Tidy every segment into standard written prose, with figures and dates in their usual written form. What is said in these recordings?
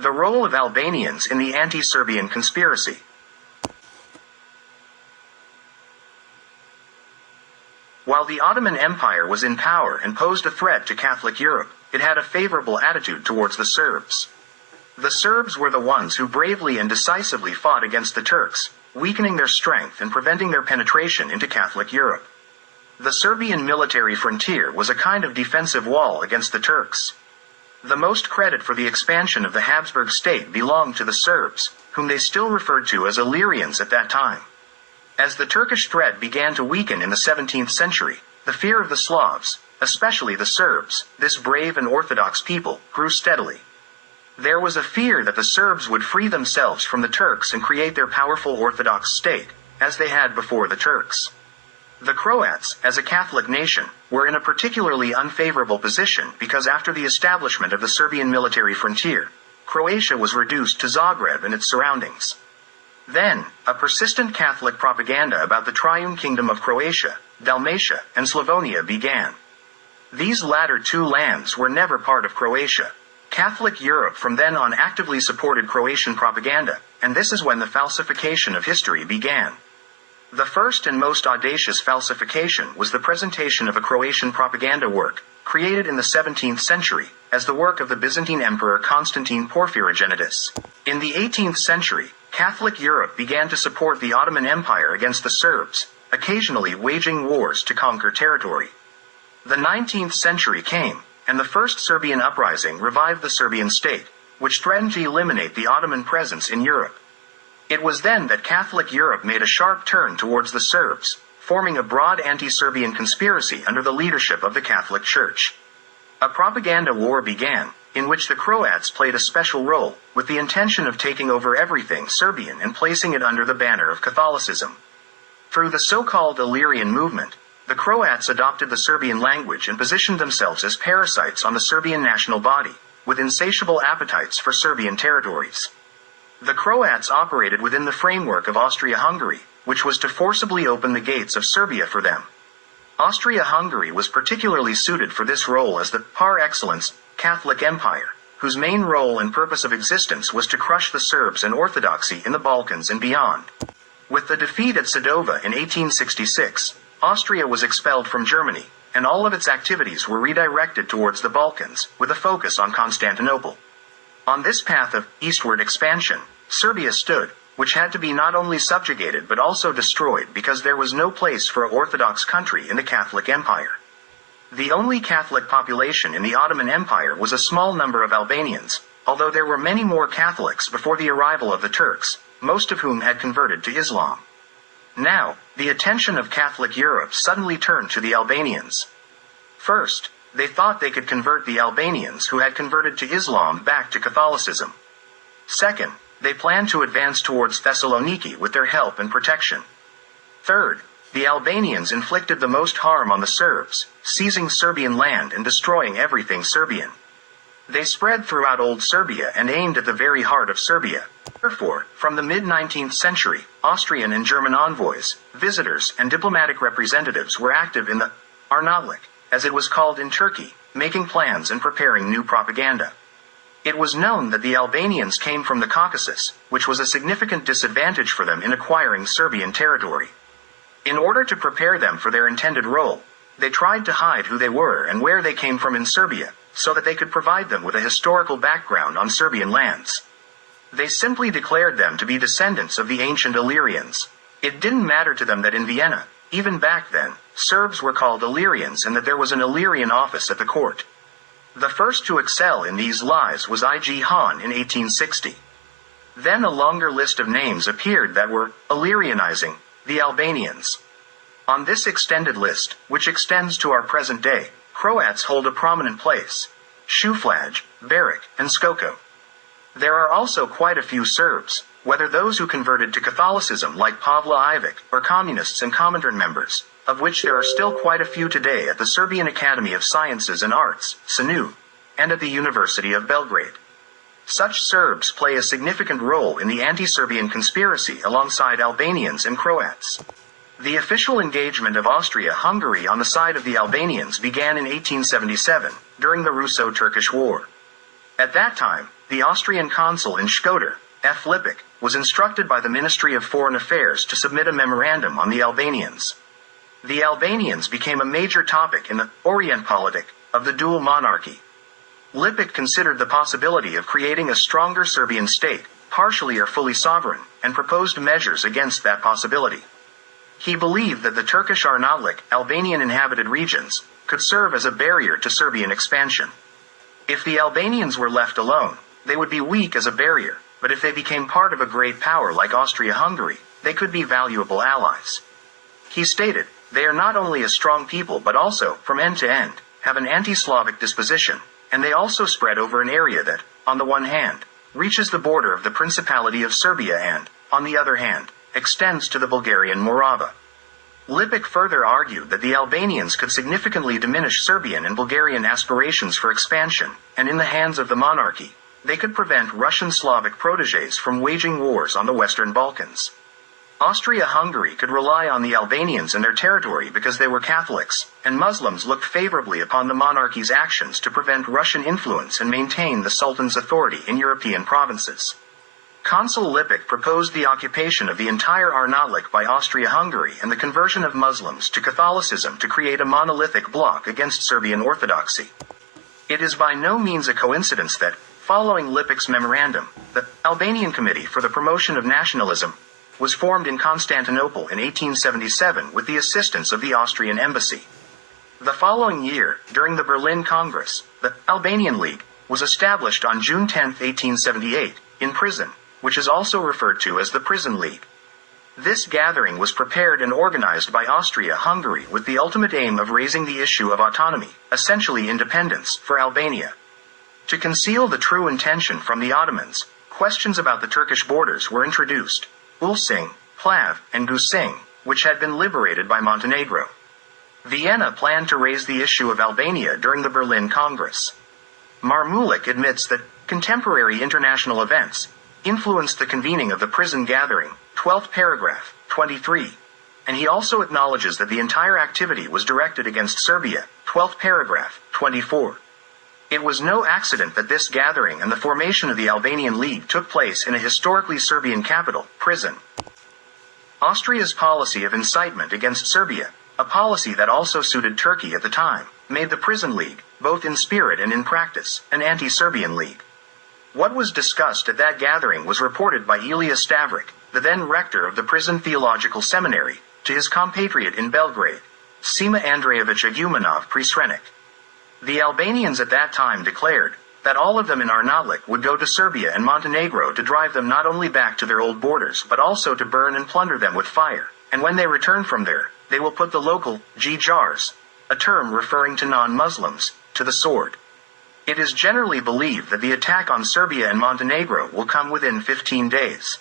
The role of Albanians in the anti-Serbian conspiracy. While the Ottoman Empire was in power and posed a threat to Catholic Europe, it had a favorable attitude towards the Serbs. The Serbs were the ones who bravely and decisively fought against the Turks, weakening their strength and preventing their penetration into Catholic Europe. The Serbian military frontier was a kind of defensive wall against the Turks. The most credit for the expansion of the Habsburg state belonged to the Serbs, whom they still referred to as Illyrians at that time. As the Turkish threat began to weaken in the 17th century, the fear of the Slavs, especially the Serbs, this brave and orthodox people, grew steadily. There was a fear that the Serbs would free themselves from the Turks and create their powerful Orthodox state, as they had before the Turks. The Croats, as a Catholic nation, were in a particularly unfavorable position because after the establishment of the Serbian military frontier, Croatia was reduced to Zagreb and its surroundings. Then, a persistent Catholic propaganda about the Triune Kingdom of Croatia, Dalmatia, and Slavonia began. These latter two lands were never part of Croatia. Catholic Europe from then on actively supported Croatian propaganda, and this is when the falsification of history began. The first and most audacious falsification was the presentation of a Croatian propaganda work, created in the 17th century, as the work of the Byzantine Emperor Constantine Porphyrogenitus. In the 18th century, Catholic Europe began to support the Ottoman Empire against the Serbs, occasionally waging wars to conquer territory. The 19th century came, and the First Serbian Uprising revived the Serbian state, which threatened to eliminate the Ottoman presence in Europe. It was then that Catholic Europe made a sharp turn towards the Serbs, forming a broad anti-Serbian conspiracy under the leadership of the Catholic Church. A propaganda war began, in which the Croats played a special role, with the intention of taking over everything Serbian and placing it under the banner of Catholicism. Through the so-called Illyrian movement, the Croats adopted the Serbian language and positioned themselves as parasites on the Serbian national body, with insatiable appetites for Serbian territories. The Croats operated within the framework of Austria-Hungary, which was to forcibly open the gates of Serbia for them. Austria-Hungary was particularly suited for this role as the, par excellence, Catholic Empire, whose main role and purpose of existence was to crush the Serbs and Orthodoxy in the Balkans and beyond. With the defeat at Sadova in 1866, Austria was expelled from Germany, and all of its activities were redirected towards the Balkans, with a focus on Constantinople. On this path of eastward expansion, Serbia stood, which had to be not only subjugated but also destroyed because there was no place for an Orthodox country in the Catholic Empire. The only Catholic population in the Ottoman Empire was a small number of Albanians, although there were many more Catholics before the arrival of the Turks, most of whom had converted to Islam. Now, the attention of Catholic Europe suddenly turned to the Albanians. First, they thought they could convert the Albanians who had converted to Islam back to Catholicism. Second, they planned to advance towards Thessaloniki with their help and protection. Third, the Albanians inflicted the most harm on the Serbs, seizing Serbian land and destroying everything Serbian. They spread throughout Old Serbia and aimed at the very heart of Serbia. Therefore, from the mid-19th century, Austrian and German envoys, visitors, and diplomatic representatives were active in the Arnavutluq, as it was called in Turkey, making plans and preparing new propaganda. It was known that the Albanians came from the Caucasus, which was a significant disadvantage for them in acquiring Serbian territory. In order to prepare them for their intended role, they tried to hide who they were and where they came from in Serbia, so that they could provide them with a historical background on Serbian lands. They simply declared them to be descendants of the ancient Illyrians. It didn't matter to them that in Vienna, even back then, Serbs were called Illyrians and that there was an Illyrian office at the court. The first to excel in these lies was I.G. Hahn in 1860. Then a longer list of names appeared that were Illyrianizing the Albanians. On this extended list, which extends to our present day, Croats hold a prominent place: Šuflaj, Beric, and Skoko. There are also quite a few Serbs, whether those who converted to Catholicism like Pavla Ivic, or communists and Comintern members, of which there are still quite a few today at the Serbian Academy of Sciences and Arts, SANU, and at the University of Belgrade. Such Serbs play a significant role in the anti-Serbian conspiracy alongside Albanians and Croats. The official engagement of Austria-Hungary on the side of the Albanians began in 1877, during the Russo-Turkish War. At that time, the Austrian consul in Shkodër, F. Lipik, was instructed by the Ministry of Foreign Affairs to submit a memorandum on the Albanians. The Albanians became a major topic in the Orientpolitik of the dual monarchy. Lipik considered the possibility of creating a stronger Serbian state, partially or fully sovereign, and proposed measures against that possibility. He believed that the Turkish Arnavutluq, Albanian-inhabited regions, could serve as a barrier to Serbian expansion. If the Albanians were left alone, they would be weak as a barrier, but if they became part of a great power like Austria-Hungary, they could be valuable allies. He stated, "They are not only a strong people but also, from end to end, have an anti-Slavic disposition, and they also spread over an area that, on the one hand, reaches the border of the Principality of Serbia and, on the other hand, extends to the Bulgarian Morava." Lipik further argued that the Albanians could significantly diminish Serbian and Bulgarian aspirations for expansion, and in the hands of the monarchy, they could prevent Russian Slavic protégés from waging wars on the Western Balkans. Austria-Hungary could rely on the Albanians and their territory because they were Catholics, and Muslims looked favorably upon the monarchy's actions to prevent Russian influence and maintain the Sultan's authority in European provinces. Consul Lipik proposed the occupation of the entire Arnavutluq by Austria-Hungary and the conversion of Muslims to Catholicism to create a monolithic bloc against Serbian orthodoxy. It is by no means a coincidence that, following Lipik's memorandum, the Albanian Committee for the Promotion of Nationalism was formed in Constantinople in 1877 with the assistance of the Austrian embassy. The following year, during the Berlin Congress, the Albanian League was established on June 10, 1878, in prison, which is also referred to as the Prison League. This gathering was prepared and organized by Austria-Hungary with the ultimate aim of raising the issue of autonomy, essentially independence, for Albania. To conceal the true intention from the Ottomans, questions about the Turkish borders were introduced. Ulcinj, Plav, and Gusinj, which had been liberated by Montenegro. Vienna planned to raise the issue of Albania during the Berlin Congress. Marmulik admits that contemporary international events influenced the convening of the prison gathering, 12th paragraph, 23, and he also acknowledges that the entire activity was directed against Serbia, 12th paragraph, 24. It was no accident that this gathering and the formation of the Albanian League took place in a historically Serbian capital, prison. Austria's policy of incitement against Serbia, a policy that also suited Turkey at the time, made the Prison League, both in spirit and in practice, an anti-Serbian league. What was discussed at that gathering was reported by Ilija Stavrik, the then rector of the Prison Theological Seminary, to his compatriot in Belgrade, Sima Andrejević Egumenov Prisrenik. The Albanians at that time declared that all of them in Arnavutluq would go to Serbia and Montenegro to drive them not only back to their old borders but also to burn and plunder them with fire, and when they return from there, they will put the local Gjars, a term referring to non-Muslims, to the sword. It is generally believed that the attack on Serbia and Montenegro will come within 15 days.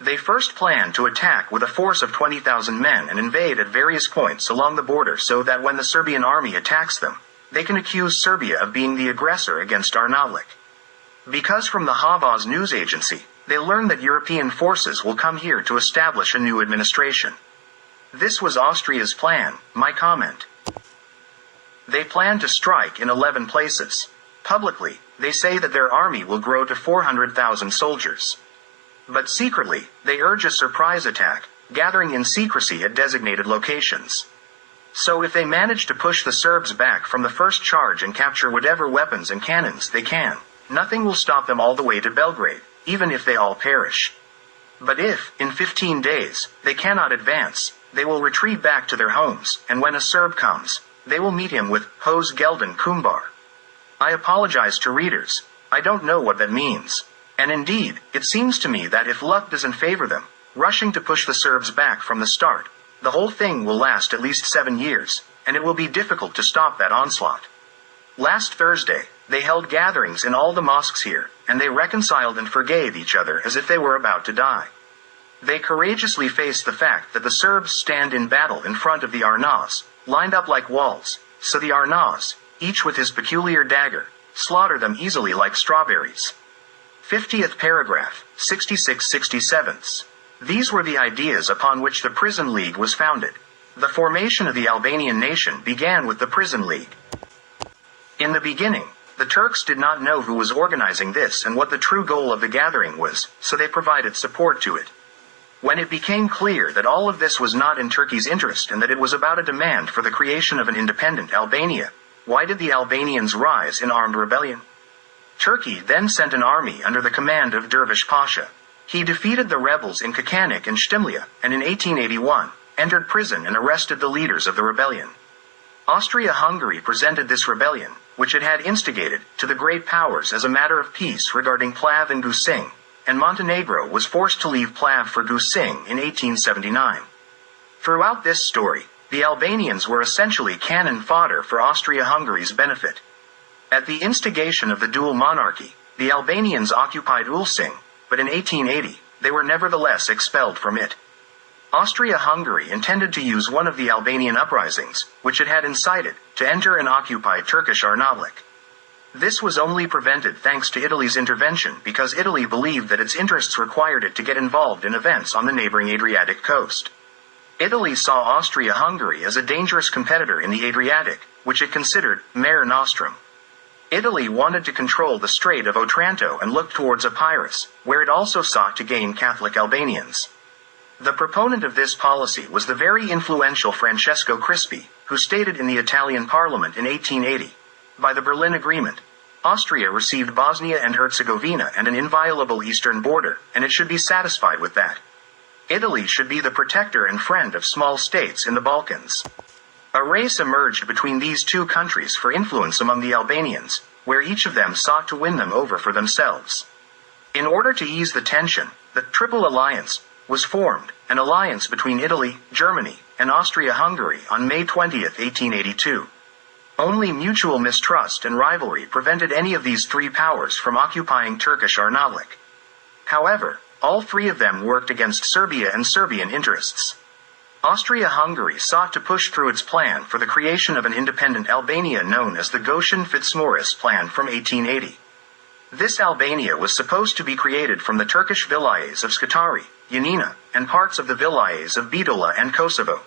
They first plan to attack with a force of 20,000 men and invade at various points along the border so that when the Serbian army attacks them, they can accuse Serbia of being the aggressor against Arnavutluq. Because from the Havas news agency, they learn that European forces will come here to establish a new administration. This was Austria's plan, my comment. They plan to strike in 11 places. Publicly, they say that their army will grow to 400,000 soldiers. But secretly, they urge a surprise attack, gathering in secrecy at designated locations. So if they manage to push the Serbs back from the first charge and capture whatever weapons and cannons they can, nothing will stop them all the way to Belgrade, even if they all perish. But if, in 15 days, they cannot advance, they will retreat back to their homes, and when a Serb comes, they will meet him with Hoz Gelden Kumbar. I apologize to readers, I don't know what that means. And indeed, it seems to me that if luck doesn't favor them, rushing to push the Serbs back from the start, the whole thing will last at least 7 years, and it will be difficult to stop that onslaught. Last Thursday, they held gatherings in all the mosques here, and they reconciled and forgave each other as if they were about to die. They courageously face the fact that the Serbs stand in battle in front of the Arnavs, lined up like walls, so the Arnavs, each with his peculiar dagger, slaughter them easily like strawberries. 50th paragraph, 66-67. These were the ideas upon which the Prison League was founded. The formation of the Albanian nation began with the Prison League. In the beginning, The Turks did not know who was organizing this and what the true goal of the gathering was, so they provided support to it. When it became clear that all of this was not in Turkey's interest and that it was about a demand for the creation of an independent Albania, why did the Albanians rise in armed rebellion? Turkey then sent an army under the command of Dervish Pasha. He defeated the rebels in Kakanik and Shtimlia, and in 1881, entered prison and arrested the leaders of the rebellion. Austria-Hungary presented this rebellion, which it had instigated, to the great powers as a matter of peace regarding Plav and Gusing, and Montenegro was forced to leave Plav for Gusing in 1879. Throughout this story, the Albanians were essentially cannon fodder for Austria-Hungary's benefit. At the instigation of the dual monarchy, the Albanians occupied Ulcinj, but in 1880, they were nevertheless expelled from it. Austria-Hungary intended to use one of the Albanian uprisings, which it had incited, to enter and occupy Turkish Arnavutluq. This was only prevented thanks to Italy's intervention because Italy believed that its interests required it to get involved in events on the neighboring Adriatic coast. Italy saw Austria-Hungary as a dangerous competitor in the Adriatic, which it considered Mare Nostrum. Italy wanted to control the Strait of Otranto and looked towards Epirus, where it also sought to gain Catholic Albanians. The proponent of this policy was the very influential Francesco Crispi, who stated in the Italian parliament in 1880, by the Berlin Agreement, Austria received Bosnia and Herzegovina and an inviolable eastern border, and it should be satisfied with that. Italy should be the protector and friend of small states in the Balkans. A race emerged between these two countries for influence among the Albanians, where each of them sought to win them over for themselves. In order to ease the tension, the Triple Alliance was formed, an alliance between Italy, Germany, and Austria-Hungary on May 20, 1882. Only mutual mistrust and rivalry prevented any of these three powers from occupying Turkish Arnavutluq. However, all three of them worked against Serbia and Serbian interests. Austria-Hungary sought to push through its plan for the creation of an independent Albania known as the Goshen-Fitzmaurice Plan from 1880. This Albania was supposed to be created from the Turkish vilayets of Scutari, Yanina, and parts of the vilayets of Bitola and Kosovo.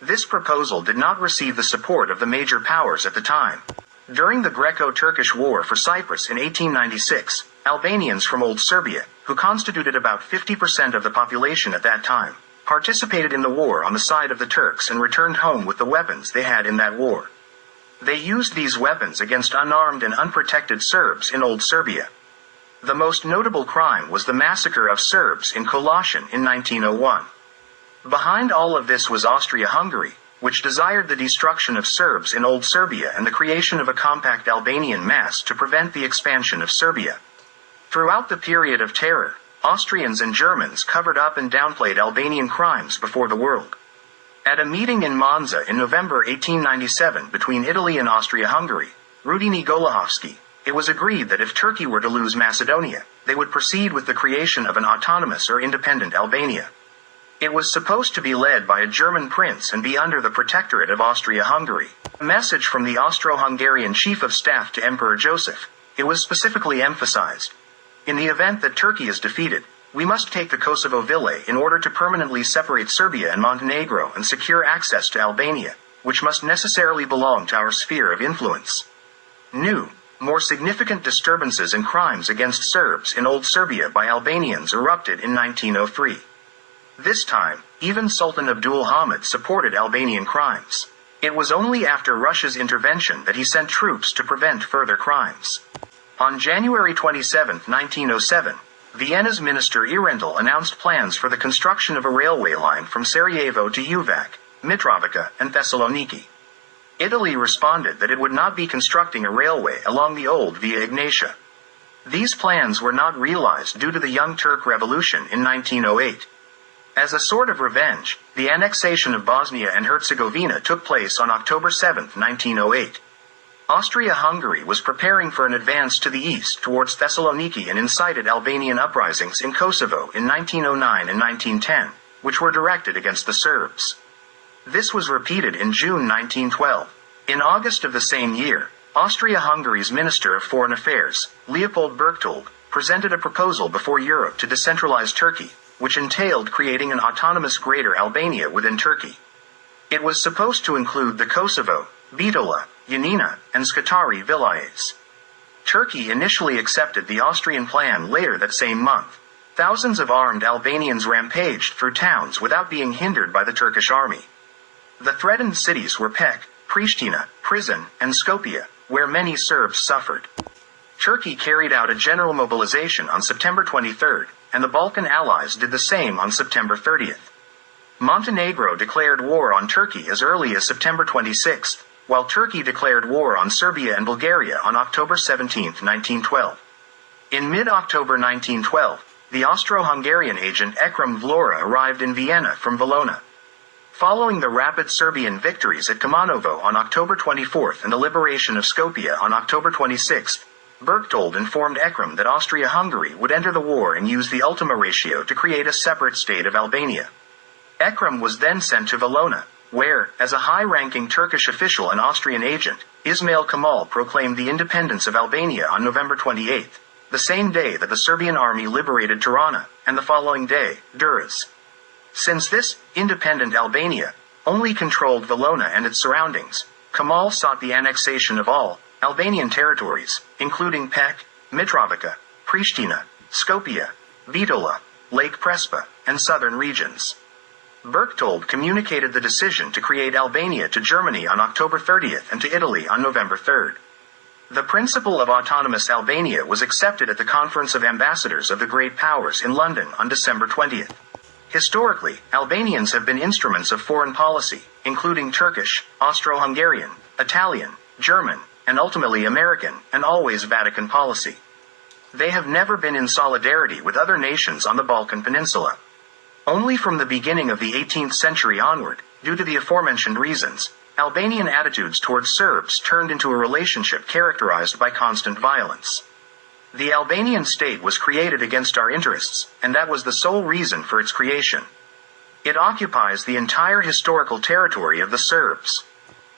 This proposal did not receive the support of the major powers at the time. During the Greco-Turkish War for Cyprus in 1896, Albanians from Old Serbia, who constituted about 50% of the population at that time, participated in the war on the side of the Turks and returned home with the weapons they had in that war. They used these weapons against unarmed and unprotected Serbs in Old Serbia. The most notable crime was the massacre of Serbs in Kolašin in 1901. Behind all of this was Austria-Hungary, which desired the destruction of Serbs in Old Serbia and the creation of a compact Albanian mass to prevent the expansion of Serbia. Throughout the period of terror, Austrians and Germans covered up and downplayed Albanian crimes before the world. At a meeting in Monza in November 1897 between Italy and Austria-Hungary, Rudini Golahovsky, it was agreed that if Turkey were to lose Macedonia, they would proceed with the creation of an autonomous or independent Albania. It was supposed to be led by a German prince and be under the protectorate of Austria-Hungary. A message from the Austro-Hungarian Chief of Staff to Emperor Joseph, it was specifically emphasized. In the event that Turkey is defeated, we must take the Kosovo Vilay in order to permanently separate Serbia and Montenegro and secure access to Albania, which must necessarily belong to our sphere of influence. New, more significant disturbances and crimes against Serbs in Old Serbia by Albanians erupted in 1903. This time, even Sultan Abdul Hamid supported Albanian crimes. It was only after Russia's intervention that he sent troops to prevent further crimes. On January 27, 1907, Vienna's Minister Irendel announced plans for the construction of a railway line from Sarajevo to Uvac, Mitrovica, and Thessaloniki. Italy responded that it would not be constructing a railway along the old Via Ignatia. These plans were not realized due to the Young Turk Revolution in 1908. As a sort of revenge, the annexation of Bosnia and Herzegovina took place on October 7, 1908. Austria-Hungary was preparing for an advance to the east towards Thessaloniki and incited Albanian uprisings in Kosovo in 1909 and 1910, which were directed against the Serbs. This was repeated in June 1912. In August of the same year, Austria-Hungary's Minister of Foreign Affairs, Leopold Berchtold, presented a proposal before Europe to decentralize Turkey, which entailed creating an autonomous Greater Albania within Turkey. It was supposed to include the Kosovo, Bitola, Yanina, and Scutari vilayets. Turkey initially accepted the Austrian plan later that same month. Thousands of armed Albanians rampaged through towns without being hindered by the Turkish army. The threatened cities were Pec, Pristina, Prison, and Skopje, where many Serbs suffered. Turkey carried out a general mobilization on September 23, and the Balkan allies did the same on September 30. Montenegro declared war on Turkey as early as September 26, while Turkey declared war on Serbia and Bulgaria on October 17, 1912. In mid-October 1912, the Austro-Hungarian agent Ekrem Vlora arrived in Vienna from Valona. Following the rapid Serbian victories at Kumanovo on October 24 and the liberation of Skopje on October 26, Berchtold informed Ekrem that Austria-Hungary would enter the war and use the Ultima Ratio to create a separate state of Albania. Ekrem was then sent to Valona, where, as a high-ranking Turkish official and Austrian agent, Ismail Kemal proclaimed the independence of Albania on November 28, the same day that the Serbian army liberated Tirana, and the following day, Durrës. Since this, independent Albania, only controlled Valona and its surroundings, Kemal sought the annexation of all Albanian territories, including Pec, Mitrovica, Pristina, Skopje, Bitola, Lake Prespa, and southern regions. Berchtold communicated the decision to create Albania to Germany on October 30 and to Italy on November 3. The principle of autonomous Albania was accepted at the Conference of Ambassadors of the Great Powers in London on December 20. Historically, Albanians have been instruments of foreign policy, including Turkish, Austro-Hungarian, Italian, German, and ultimately American, and always Vatican policy. They have never been in solidarity with other nations on the Balkan Peninsula. Only from the beginning of the 18th century onward, due to the aforementioned reasons, Albanian attitudes towards Serbs turned into a relationship characterized by constant violence. The Albanian state was created against our interests, and that was the sole reason for its creation. It occupies the entire historical territory of the Serbs.